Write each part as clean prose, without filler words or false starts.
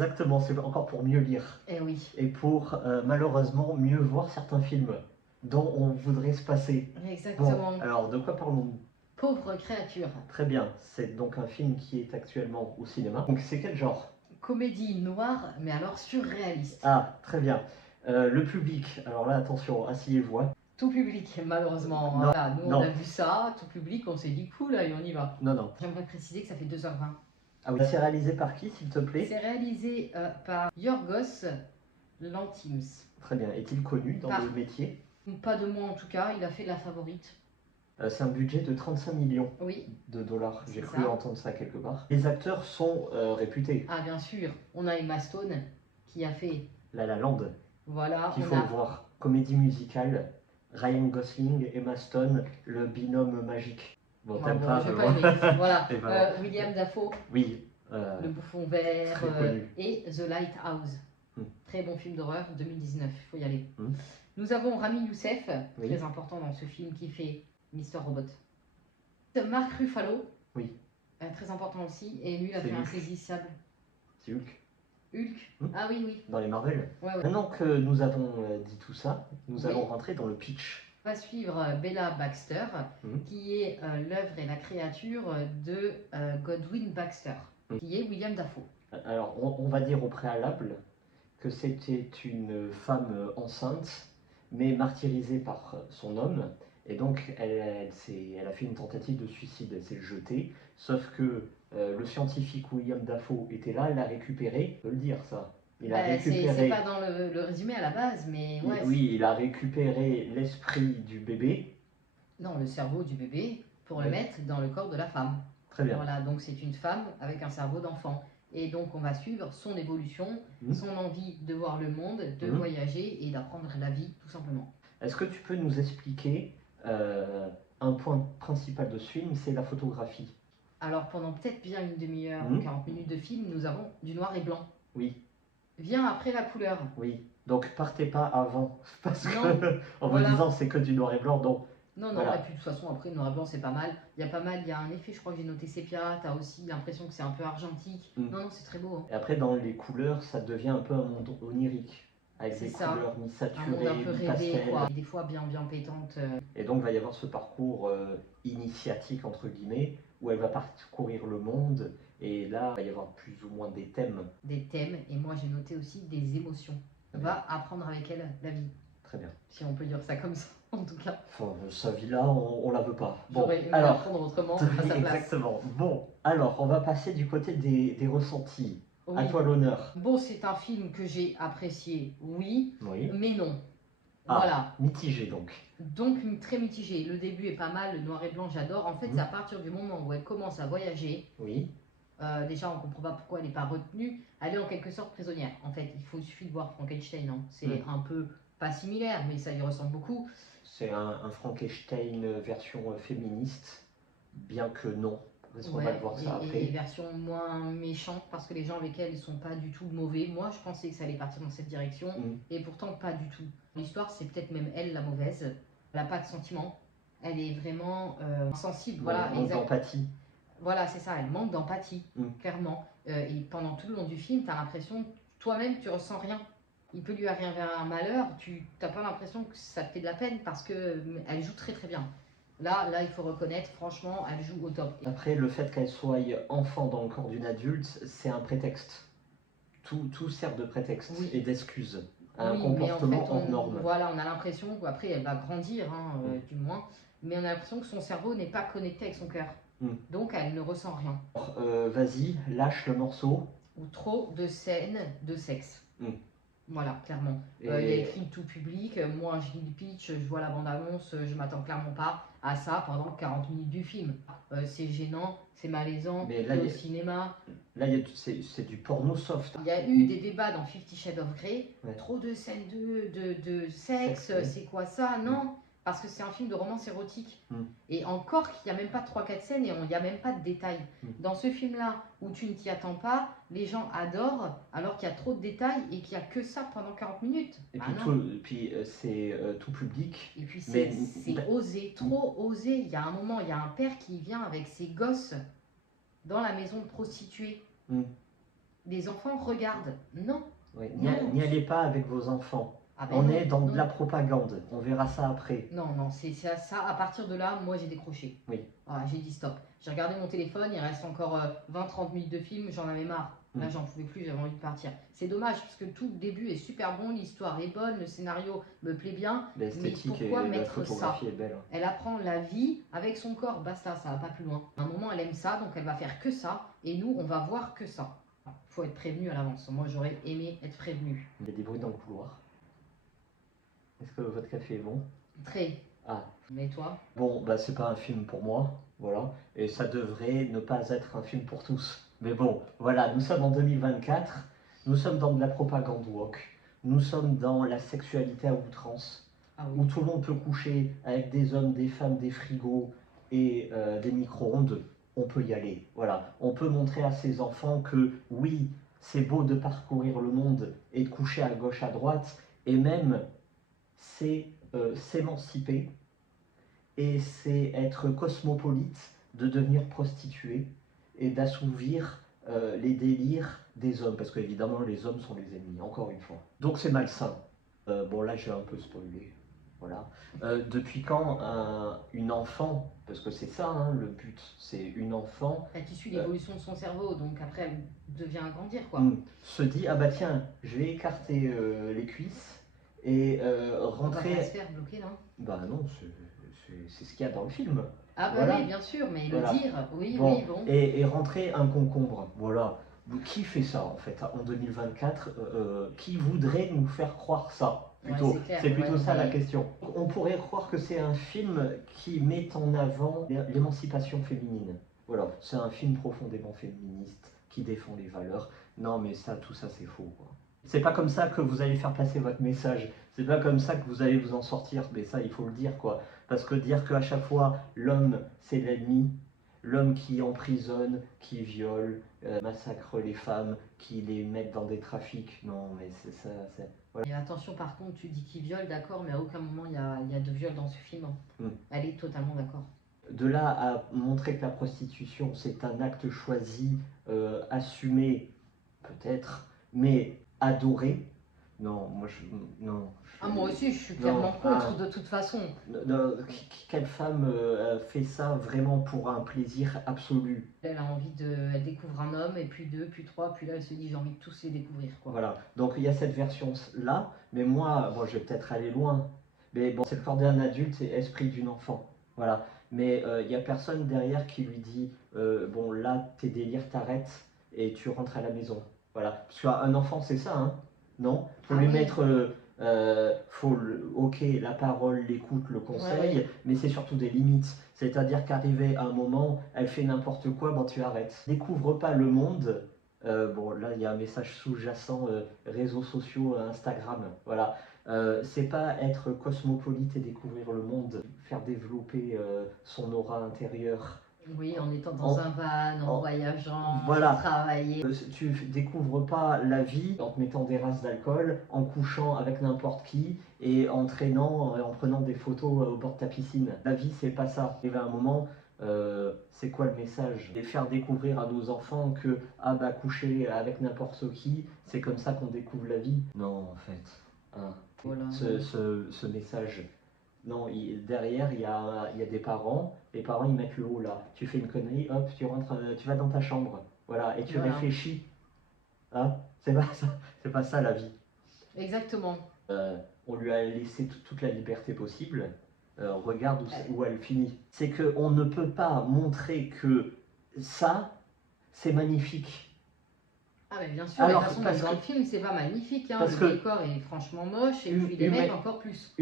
Exactement, c'est encore pour mieux lire. Eh oui, Et pour malheureusement mieux voir certains films dont on voudrait se passer. Bon, exactement. alors de quoi parlons-nous? Pauvre créature. Très bien, c'est donc un film qui est actuellement au cinéma. Donc c'est quel genre? Comédie noire, mais alors surréaliste. Ah, très bien. Le public, alors là attention, asseyez-vous, hein. Tout public, malheureusement. Non, Voilà, nous on non. a vu ça, tout public, on s'est dit cool, allez, on y va. Non, non. J'aimerais préciser que ça fait 2h20. Ah oui, c'est réalisé par qui, s'il te plaît? C'est réalisé par Yorgos Lanthimos. Très bien. Est-il connu dans Par- le métier? Pas de moi en tout cas, il a fait La Favorite. C'est un budget de 35 millions Oui, de dollars. J'ai C'est cru ça. entendre ça quelque part. Les acteurs sont réputés. ah bien sûr, on a Emma Stone qui a fait, La La Land, voilà, qu'il on faut a voir. Comédie musicale. Ryan Gosling, Emma Stone, le binôme magique. Bon, Oh, t'aimes bon, pas, j'ai mais pas bon. aimé. Voilà, Et voilà. William Dafoe, Oui. Le Bouffon Vert très connu. et The Lighthouse. Hmm. Très bon film d'horreur, 2019, il faut y aller. Hmm. Nous avons Rami Youssef, Oui. très important dans ce film, qui fait Mr. Robot. Mark Ruffalo, Oui. très important aussi, et lui il a C'est fait Hulk. Insaisissable. C'est Hulk. Hulk. Hmm. Ah oui, oui. Dans les Marvel. Ouais, ouais. Maintenant que nous avons dit tout ça, nous Oui. allons rentrer dans le pitch. On va suivre Bella Baxter, Mhm. qui est l'œuvre et la créature de Godwin Baxter, Mhm. qui est William Dafoe. Alors, on va dire au préalable que c'était une femme enceinte, mais martyrisée par son homme. Et donc, elle a fait une tentative de suicide, elle s'est jetée. Sauf que le scientifique William Dafoe était là, elle l'a récupéré. On peut le dire, ça. Il a Bah, c'est récupéré. pas dans le résumé à la base, mais ouais. Oui, il a récupéré l'esprit du bébé. Non, le cerveau du bébé pour le Oui. mettre dans le corps de la femme. Très bien. Voilà, donc c'est une femme avec un cerveau d'enfant. Et donc on va suivre son évolution, Mhm. son envie de voir le monde, de Mhm. voyager et d'apprendre la vie, tout simplement. Est-ce que tu peux nous expliquer un point principal de ce film, c'est la photographie? Alors pendant peut-être bien une demi-heure Mhm. ou 40 minutes de film, nous avons du noir et blanc. Oui, Vient après la couleur. oui. Donc partez pas avant, parce Non, que en voilà. vous disant c'est que du noir et blanc, donc Non, Voilà. et puis de toute façon, après, le noir et blanc, c'est pas mal. Il y a pas mal, il y a un effet, je crois que j'ai noté sépia, t'as aussi l'impression que c'est un peu argentique. Mm. Non, c'est très beau. Et après dans les couleurs, ça devient un peu un monde onirique, avec C'est des ça. couleurs Un monde mi-saturées, un peu rêvé, mi-pastel. quoi. Et des fois bien pétante. Et donc va y avoir ce parcours initiatique entre guillemets, où elle va parcourir le monde, et là il va y avoir plus ou moins des thèmes. Des thèmes, et moi j'ai noté aussi des émotions. On va apprendre avec elle la vie, Très bien. si on peut dire ça comme ça, en tout cas. Enfin, sa vie-là, on la veut pas. Bon, J'aurais aimé alors, l'apprendre autrement à sa place. exactement. Bon, alors, on va passer du côté des ressentis. Oui. À toi l'honneur. Bon, c'est un film que j'ai apprécié, oui, Oui. mais non. Ah, Voilà. mitigé donc. Donc très mitigé. Le début est pas mal, le noir et blanc j'adore. En fait, Mhm. c'est à partir du moment où elle commence à voyager. Oui. Déjà, on comprend pas pourquoi elle n'est pas retenue. Elle est en quelque sorte prisonnière. En fait, il suffit de voir Frankenstein. Hein. C'est un peu pas similaire, mais ça y ressemble beaucoup. C'est un Frankenstein version féministe, bien que non. Parce qu'on Ouais, va le voir ça après. et version moins méchante parce que les gens avec elle ils sont pas du tout mauvais. Moi, je pensais que ça allait partir dans cette direction, et pourtant pas du tout. L'histoire, c'est peut-être même elle la mauvaise. Elle n'a pas de sentiments. Elle est vraiment sensible. Voilà, Manque d'empathie. Voilà, c'est ça, elle manque d'empathie, clairement. Et pendant tout le long du film, tu as l'impression, toi-même, tu ressens rien. Il peut lui arriver un malheur, tu n'as pas l'impression que ça te fait de la peine parce qu'elle joue très très bien. Là, il faut reconnaître, franchement, elle joue au top. Après, le fait qu'elle soit enfant dans le corps d'une adulte, c'est un prétexte. Tout sert de prétexte et d'excuse à un comportement hors norme. Voilà, on a l'impression qu'après, elle va grandir, hein, du moins, mais on a l'impression que son cerveau n'est pas connecté avec son cœur. Donc elle ne ressent rien. Vas-y, lâche le morceau. Ou trop de scènes de sexe. Voilà, clairement. Il y a écrit tout public. Moi, je lis le pitch, je vois la bande-annonce, je m'attends clairement pas à ça pendant 40 minutes du film. C'est gênant, c'est malaisant, c'est au cinéma. Là, c'est du porno soft. Il y a eu des débats dans 50 Shades of Grey. Trop de scènes de sexe, c'est quoi ça? Non, parce que c'est un film de romance érotique. Et encore qu'il n'y a même pas 3-4 scènes et il n'y a même pas de détails. Dans ce film-là, où tu ne t'y attends pas, les gens adorent, alors qu'il y a trop de détails et qu'il n'y a que ça pendant 40 minutes. Et puis, c'est tout public. Et puis c'est osé, trop osé. Il y a un moment, il y a un père qui vient avec ses gosses dans la maison de prostituées. des enfants regardent. Non. Oui. Non. N'y allez pas avec vos enfants. Ah ben On non, est dans non. de la propagande. On verra ça après. Non, non, c'est ça, à partir de là, moi j'ai décroché. Oui. Voilà, j'ai dit stop. J'ai regardé mon téléphone, il reste encore 20-30 minutes de film, j'en avais marre. Là, j'en pouvais plus, j'avais envie de partir. C'est dommage, parce que tout le début est super bon, l'histoire est bonne, le scénario me plaît bien. L'esthétique et pourquoi la mettre photographie ça? est belle. Elle apprend la vie avec son corps, basta, ça va pas plus loin. À un moment, elle aime ça, donc elle va faire que ça, et nous, on va voir que ça. Faut être prévenu à l'avance. Moi, j'aurais aimé être prévenu. Il y a des bruits dans le couloir. Est-ce que votre café est bon? Très. Ah. Mais toi? Bon, bah c'est pas un film pour moi, voilà. Et ça devrait ne pas être un film pour tous. Mais bon, voilà, nous sommes en 2024, nous sommes dans de la propagande woke, nous sommes dans la sexualité à outrance, où tout le monde peut coucher avec des hommes, des femmes, des frigos et des micro-ondes. On peut y aller, voilà. On peut montrer à ses enfants que oui, c'est beau de parcourir le monde et de coucher à gauche, à droite, et même c'est s'émanciper, et c'est être cosmopolite, de devenir prostituée et d'assouvir les délires des hommes, parce qu'évidemment les hommes sont les ennemis, encore une fois. Donc c'est malsain. Bon là j'ai un peu spoilé, voilà. Depuis quand une enfant, parce que c'est ça hein, le but, c'est une enfant... Tu suis l'évolution de son cerveau, donc après elle devient grandir quoi. Se dit, ah bah tiens, je vais écarter les cuisses et rentrer... On va pas se faire bloquer là. Bah non, c'est ce qu'il y a dans le film. Ah bah voilà. oui, bien sûr, mais voilà. le dire, oui, bon. oui, bon. Et rentrer un concombre, voilà. Qui fait ça en fait en 2024 qui voudrait nous faire croire ça plutôt ouais, c'est plutôt ça la question. On pourrait croire que c'est un film qui met en avant l'émancipation féminine. Voilà, c'est un film profondément féministe qui défend les valeurs. Non mais ça, tout ça c'est faux quoi. C'est pas comme ça que vous allez faire passer votre message. C'est pas comme ça que vous allez vous en sortir. Mais ça, il faut le dire, quoi. Parce que dire qu'à chaque fois, l'homme, c'est l'ennemi, l'homme qui emprisonne, qui viole, massacre les femmes, qui les met dans des trafics. Non, mais c'est ça. Voilà. Et attention, par contre, tu dis qu'il viole, d'accord, mais à aucun moment il y a de viol dans ce film. Elle est totalement d'accord. De là à montrer que la prostitution, c'est un acte choisi, assumé, peut-être, mais adoré. Non, moi non. Moi aussi, je suis clairement contre de toute façon. Quelle femme fait ça vraiment pour un plaisir absolu? Elle a envie elle découvre un homme, et puis deux, puis trois, puis là elle se dit j'ai envie de tous les découvrir quoi. Voilà, donc il y a cette version là, mais moi je vais peut-être aller loin. Mais bon, c'est le corps d'un adulte et esprit d'une enfant. Voilà, mais il n'y a personne derrière qui lui dit bon là tes délires t'arrêtent et tu rentres à la maison. Voilà, parce qu'un enfant c'est ça, hein. Non, faut lui mettre, ok, la parole, l'écoute, le conseil, mais c'est surtout des limites. C'est-à-dire qu'arrivé à un moment, elle fait n'importe quoi, bon tu arrêtes. Découvre pas le monde. Bon là il y a un message sous-jacent, réseaux sociaux, Instagram, voilà. C'est pas être cosmopolite et découvrir le monde, faire développer son aura intérieure. Oui, en étant dans un van, en voyageant, travailler. Tu découvres pas la vie en te mettant des races d'alcool, en couchant avec n'importe qui et en traînant, en prenant des photos au bord de ta piscine. La vie, c'est pas ça. Et à un moment, c'est quoi le message? Et faire découvrir à nos enfants que coucher avec n'importe qui, c'est comme ça qu'on découvre la vie. Non, en fait. Hein. Voilà. Ce message. Non, derrière, il y a des parents. Les parents, ils mettent le haut là. Tu fais une connerie, hop, tu rentres, tu vas dans ta chambre. Voilà, et tu réfléchis. Hein? C'est pas ça la vie. Exactement. On lui a laissé toute la liberté possible. Regarde où elle finit. C'est qu'on ne peut pas montrer que ça, c'est magnifique. Ah mais bien sûr, alors, de toute façon, dans le film, c'est pas magnifique. Hein. Le décor est franchement moche et puis les mecs encore plus.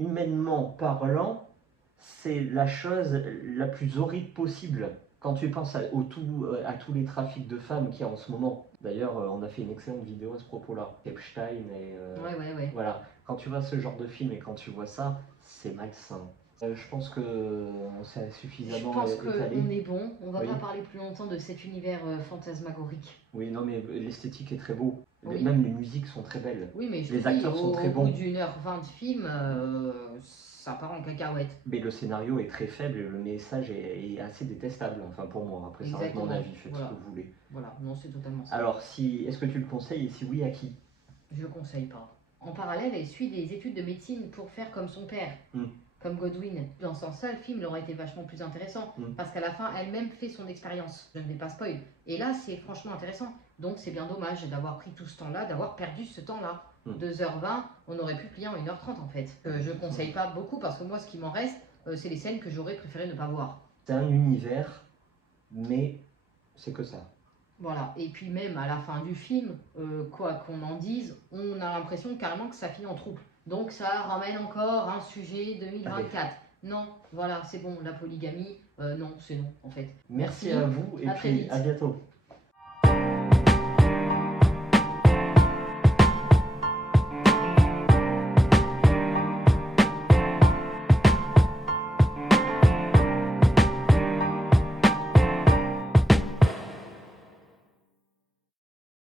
Humainement parlant, c'est la chose la plus horrible possible. Quand tu penses à tous les trafics de femmes qu'il y a en ce moment. D'ailleurs, on a fait une excellente vidéo à ce propos-là. Epstein et... Ouais. Voilà. Quand tu vois ce genre de film et quand tu vois ça, c'est malsain. Je pense qu'on s'est suffisamment étalé. Je pense qu'on est bon. On va pas parler plus longtemps de cet univers fantasmagorique. Oui, non, mais l'esthétique est très beau. Même les musiques sont très belles. Oui, mais les acteurs sont très bons. Au bout d'1h20 de film, ça part en cacahuète. Mais le scénario est très faible et le message est assez détestable, enfin pour moi. Après, ça reste mon avis, faites ce que vous voulez. Voilà, non, c'est totalement ça. Alors, est-ce que tu le conseilles et si oui, à qui? Je le conseille pas. En parallèle, elle suit des études de médecine pour faire comme son père. Comme Godwin. Dans ce sens-là, le film aurait été vachement plus intéressant. Parce qu'à la fin, elle-même fait son expérience. Je ne vais pas spoil. Et là, c'est franchement intéressant. Donc c'est bien dommage d'avoir pris tout ce temps-là, d'avoir perdu ce temps-là. 2h20, on aurait pu plier en 1h30 en fait. Je ne conseille pas beaucoup parce que moi, ce qui m'en reste, c'est les scènes que j'aurais préféré ne pas voir. C'est un univers, mais c'est que ça. Voilà, et puis même à la fin du film, quoi qu'on en dise, on a l'impression carrément que ça finit en trouble. Donc ça ramène encore un sujet 2024. Allez. Non, voilà, c'est bon, la polygamie, non, c'est non en fait. Merci à vous et puis à bientôt.